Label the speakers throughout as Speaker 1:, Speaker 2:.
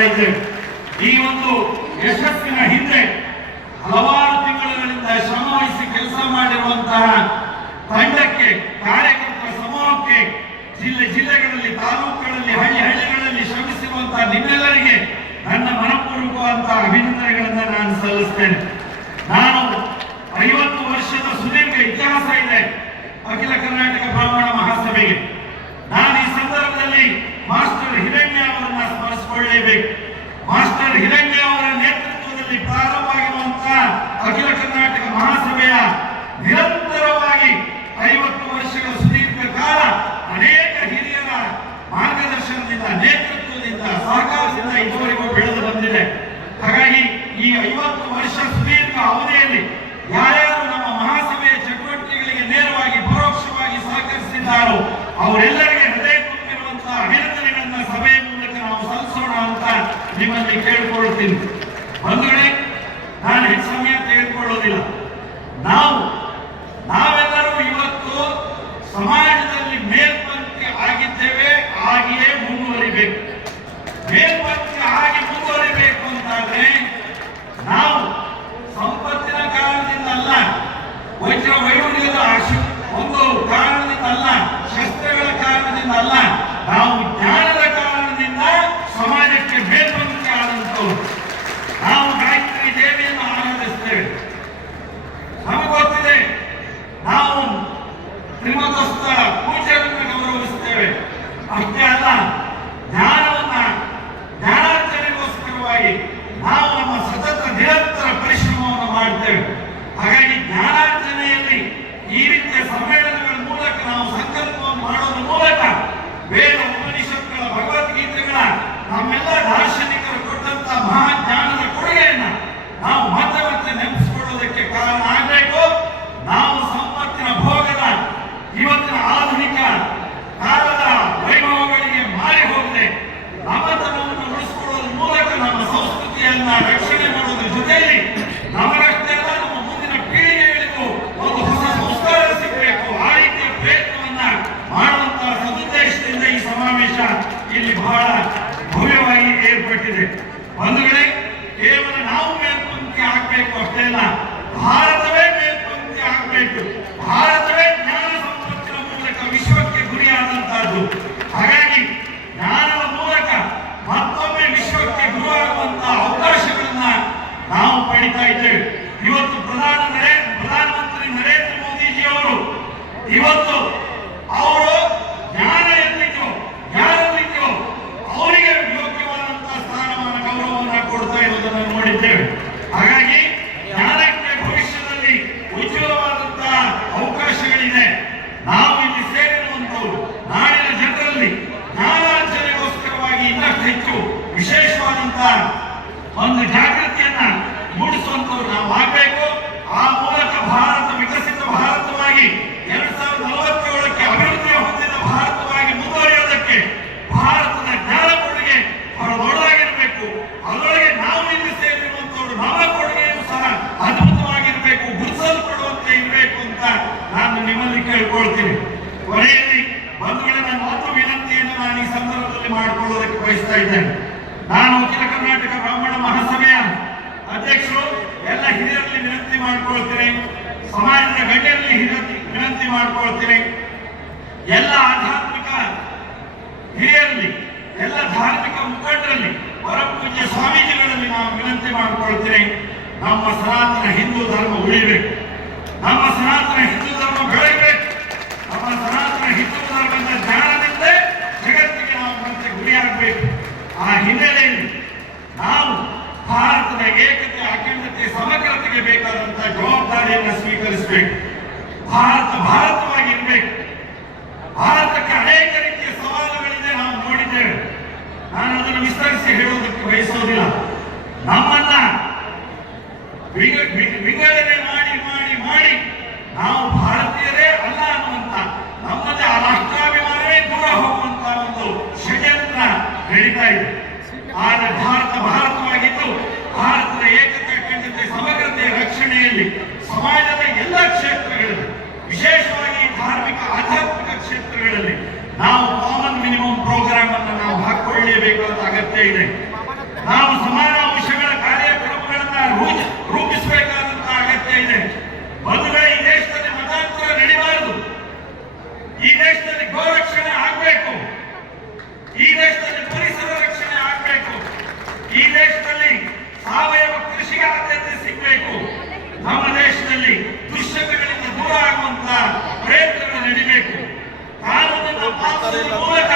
Speaker 1: ಮಾಡ್ತಾ ಇದ್ದೇವೆ ಈ ಒಂದು ಯಶಸ್ಸಿನ ಹಿಂದೆ ಹಲವಾರು ತಿಂಗಳುಗಳಿಂದ ಶ್ರಮವಹಿಸಿ ಕೆಲಸ ಮಾಡಿರುವಂತಹ ತಂಡಕ್ಕೆ, ಕಾರ್ಯಕರ್ತರ ಸಮೂಹಕ್ಕೆ, ಜಿಲ್ಲೆ ಜಿಲ್ಲೆಗಳಲ್ಲಿ, ತಾಲೂಕುಗಳಲ್ಲಿ, ಹಳ್ಳಿ ಹಳ್ಳಿಗಳಲ್ಲಿ ಶ್ರಮಿಸಿರುವಂತಹ ನಿಮ್ಮೆಲ್ಲರಿಗೆ ನನ್ನ ಮನಪೂರ್ವಕವಾದಂತಹ ಅಭಿನಂದನೆಗಳನ್ನ ನಾನು ಸಲ್ಲಿಸ್ತೇನೆ. ನಿಮ್ಮಲ್ಲಿ ಕೇಳಿಕೊಳ್ಳುತ್ತೀನಿ. ಬಂಧುಗಳೇ, ನಾನು ಹೆಚ್ಚು ಸಮಯ ತೆಗೆದುಕೊಳ್ಳೋದಿಲ್ಲ. ನಾವು, ನಾವೆಲ್ಲರೂ ಇವತ್ತು ಸಮಾಜದಲ್ಲಿ ಮೇಲ್ಪಂಕ್ತಿ ಆಗಿದ್ದೇವೆ, ಹಾಗೆಯೇ ಮುಂದುವರಿಬೇಕು ಮೇಲ್ಪಂಕ್ತಿ ಆಗಿ ಮುಂದುವರಿಬೇಕು ಅಂತಾದ್ರೆ ನಾವು ಸಂಪತ್ತಿನ ಕಾರಣದಿಂದ ಅಲ್ಲ ವಜ್ರ ವೈಢೂರ್ಯದ ಆಶು- ಒಂದು ಕಾರಣದಿಂದ ಅಲ್ಲ ಶಸ್ತ್ರಗಳ ಕಾರಣದಿಂದ ಅಲ್ಲ ನಾವು ಜ್ಞಾನದ ಕಾರಣದಿಂದ ಸಮಾಜಕ್ಕೆ ಮೇಲ್ಪಂಕ್ತಿ ಆದಂತವರು ನಾವು ಗಾಯತ್ರಿ ದೇವಿಯನ್ನು ಆನಂದಿಸ್ತೇವೆ ನಮಗೆ ಗೊತ್ತಿದೆ ನಾವು ತ್ರಿಮತಸ್ಥ ಪೂಜೆಯನ್ನು ಗೌರವಿಸ್ತೇವೆ ಅಷ್ಟೇ ಅಲ್ಲ ಭಾರತವೇ ಮೇಲ್ಪಂಕ್ತಿ ಆಗಬೇಕು. ಭಾರತವೇ ಜ್ಞಾನ ಸಂಪತ್ತಿನ ಮೂಲಕ ವಿಶ್ವಕ್ಕೆ ಗುರಿಯಾದಂತಹದ್ದು. ಹಾಗಾಗಿ ಜ್ಞಾನದ ಮೂಲಕ ಮತ್ತೊಮ್ಮೆ ವಿಶ್ವಕ್ಕೆ ಗುರುವಾಗುವಂತಹ ಅವಕಾಶಗಳನ್ನ ನಾವು ಪಡಿತಾ ಇದ್ದೇವೆ. ಇವತ್ತು ಪ್ರಧಾನ ನರೇಂದ್ರ ಪ್ರಧಾನಮಂತ್ರಿ ನರೇಂದ್ರ ಮೋದಿಜಿ ಅವರು ಇವತ್ತು ಅವರು ಜ್ಞಾನ ಎಲ್ಲಿದೆಯೋ ಯಾರಲ್ಲಿದೆಯೋ ಅವರಿಗೆ ಯೋಗ್ಯವಾದಂತಹ ಸ್ಥಾನಮಾನ, ಗೌರವವನ್ನು ಕೊಡ್ತಾ ಇರೋದನ್ನು ನೋಡಿದ್ದೇವೆ ಹಾಗಾಗಿ ಜ್ಞಾನಕ್ಕೆ ಭವಿಷ್ಯದಲ್ಲಿ ಉಜ್ವಲವಾದಂತಹ ಅವಕಾಶಗಳಿದೆ ನಾವು ಇಲ್ಲಿ ಸೇರಿರುವಂತವರು ನಾಡಿನ ಜನರಲ್ಲಿ ಇನ್ನಷ್ಟು ಹೆಚ್ಚು ವಿಶೇಷವಾದಂತಹ ಒಂದು ಜಾಗೃತಿಯನ್ನ ಮೂಡಿಸುವಂತವ್ರು ನಾವು ಆಗಬೇಕು ಆ ಮೂಲಕ ಭಾರತ ವಿಕಸಿತ ಭಾರತವಾಗಿ ಎರಡ್ ಸಾವಿರದ ನಲವತ್ತೇಳಕ್ಕೆ ಅಭಿವೃದ್ಧಿ ಹೊಂದಿದ ಭಾರತವಾಗಿ ಮುಂದುವರಿಯೋದಕ್ಕೆ ಭಾರತದ ಜ್ಞಾನ ಕೊಡುಗೆ ಬಹಳ ದೊಡ್ಡದಾಗಿರಬೇಕು ಅದರೊಳಗೆ ನಾವು ಇಲ್ಲಿ ಸೇರಿರುವಂತವರು ನಮ್ಮ ಕೊಡುಗೆಯೂ ಸಹ ಅದ್ಭುತವಾಗಿರಬೇಕು ಗುರುಸಲ್ಪಡುವಂತೆ ಇರಬೇಕು ಅಂತ ನಾನು ನಿಮ್ಮಲ್ಲಿ ಕೇಳ್ಕೊಳ್ತೀನಿ. ಕೊನೆಯಲ್ಲಿ ಬಂಧುಗಳೇ, ನನ್ನ ಒಂದು ವಿನಂತಿಯನ್ನು ನಾನು ಈ ಸಂದರ್ಭದಲ್ಲಿ ಮಾಡಿಕೊಳ್ಳೋದಕ್ಕೆ ಬಯಸ್ತಾ ಇದ್ದೇನೆ. ನಾನು ಅಖಿಲ ಕರ್ನಾಟಕ ಬ್ರಾಹ್ಮಣ ಮಹಾಸಭೆಯ ಅಧ್ಯಕ್ಷರು, ಎಲ್ಲ ಹಿರಿಯರಲ್ಲಿ ವಿನಂತಿ ಮಾಡ್ಕೊಳ್ತೀನಿ. ಸಮಾಜದ ಗಣ್ಯರಲ್ಲಿ ವಿನಂತಿ ಮಾಡ್ಕೊಳ್ತೀನಿ. ಎಲ್ಲ ಆಧ್ಯಾತ್ಮಿಕ ಹಿರಿಯರಲ್ಲಿ, ಎಲ್ಲ ಧಾರ್ಮಿಕ ಮುಖಂಡರಲ್ಲಿ ಪರಪೂಜ್ಯ ಸ್ವಾಮೀಜಿಗಳಲ್ಲಿ ನಾವು ವಿನಂತಿ ಮಾಡ್ಕೊಳ್ತೀನಿ. ನಮ್ಮ ಸನಾತನ ಹಿಂದೂ ಧರ್ಮ ಉಳಿಬೇಕು. ನಮ್ಮ ಸನಾತನ ಹಿಂದೂ ಧರ್ಮ ಬೆಳಗಬೇಕು ನಮ್ಮ ಸನಾತನ ಹಿಂದೂ ಧರ್ಮದ ಜ್ಞಾನದಿಂದ ಜಗತ್ತಿಗೆ ನಾವು ಮತ್ತೆ ಗುರಿಯಾಗಬೇಕು ಆ ಹಿನ್ನೆಲೆಯಲ್ಲಿ ನಾವು ಭಾರತದ ಏಕತೆ ಅಖಂಡತೆ ಸಮಗ್ರತೆಗೆ ಬೇಕಾದಂತಹ ಜವಾಬ್ದಾರಿಯನ್ನು ಭಾರತ, ಭಾರತವಾಗಿ ಇರಬೇಕು. ಭಾರತಕ್ಕೆ ಅನೇಕ ರೀತಿಯ ಸವಾಲುಗಳಿದೆ ನಾವು ನೋಡಿದ್ದೇವೆ. ನಾನು ಅದನ್ನು ವಿಸ್ತರಿಸಿ ಹೇಳುವುದಕ್ಕೆ ಬಯಸೋದಿಲ್ಲ ನಮ್ಮನ್ನ ವಿಂಗ- ವಿಂಗಡಣೆ ಮಾಡಿ ಮಾಡಿ ಮಾಡಿ ನಾವು ಭಾರತೀಯರೇ ಅಲ್ಲ ಅನ್ನುವಂತ, ನಮ್ಮದೇ ಆ ರಾಷ್ಟ್ರಾಭಿಮಾನವೇ ದೂರ ಹೋಗುವಂತ ಒಂದು ಷಡ್ಯಂತ್ರ ನಡೀತಾ ಇದೆ. ಆದರೆ ಭಾರತ, ಭಾರತವಾಗಿದ್ದು ಭಾರತದ ನಮ್ಮ ದೇಶದಲ್ಲಿ ದುಶ್ಚಟಗಳಿಂದ ದೂರ ಆಗುವಂತಹ ಪ್ರಯತ್ನಗಳು ನಡೀಬೇಕು. ಕಾನೂನಿನ ಮೂಲಕ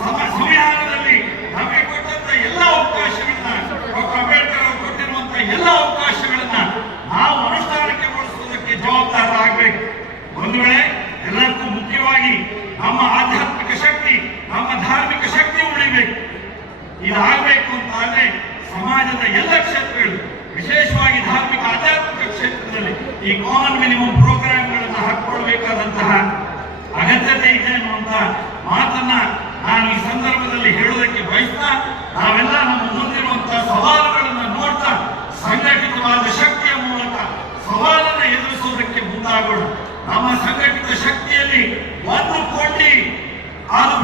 Speaker 1: ನಮ್ಮ ಸಂವಿಧಾನದಲ್ಲಿ ನಮಗೆ ಕೊಟ್ಟಂತ ಎಲ್ಲ ಅವಕಾಶಗಳನ್ನ ಡಾಕ್ಟರ್ ಅಂಬೇಡ್ಕರ್ ಅವರು ಕೊಟ್ಟಿರುವಂತ ಎಲ್ಲ ಅವಕಾಶಗಳನ್ನ ನಾವು ಅನುಷ್ಠಾನಕ್ಕೆ ಬಳಸುವುದಕ್ಕೆ ಜವಾಬ್ದಾರರಾಗಬೇಕು ಒಂದು ವೇಳೆ ಎಲ್ಲರಿಗೂ ಮುಖ್ಯವಾಗಿ ನಮ್ಮ ಆಧ್ಯಾತ್ಮಿಕ ಶಕ್ತಿ, ನಮ್ಮ ಧಾರ್ಮಿಕ ಶಕ್ತಿ ಉಳಿಬೇಕು. ಇದಾಗಬೇಕು ಅಂತ ಅಂದ್ರೆ ಸಮಾಜದ ಈ ಕಾಮನ್ ಮಿನಿಮಮ್ ಪ್ರೋಗ್ರಾಮ್ಗಳನ್ನು ಹಾಕಿಕೊಳ್ಬೇಕಾದಂತಹ ಅಗತ್ಯತೆ ಇದೆ ಅನ್ನುವಂತ ಮಾತನ್ನ ನಾನು ಈ ಸಂದರ್ಭದಲ್ಲಿ ಹೇಳುವುದಕ್ಕೆ ಬಯಸ್ತಾ ನಾವೆಲ್ಲ ನಮ್ಮ ಮುಂದಿರುವಂತಹ ಸವಾಲುಗಳನ್ನು ನೋಡ್ತಾ ಸಂಘಟಿತವಾದ ಶಕ್ತಿಯ ಮೂಲಕ ಸವಾಲನ್ನ ಎದುರಿಸುವುದಕ್ಕೆ ಮುಂದಾಗೋಣ. ನಮ್ಮ ಸಂಘಟಿತ ಶಕ್ತಿಯಲ್ಲಿ ಒಂದು ಕೋಟಿ ಅದು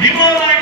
Speaker 1: You know, like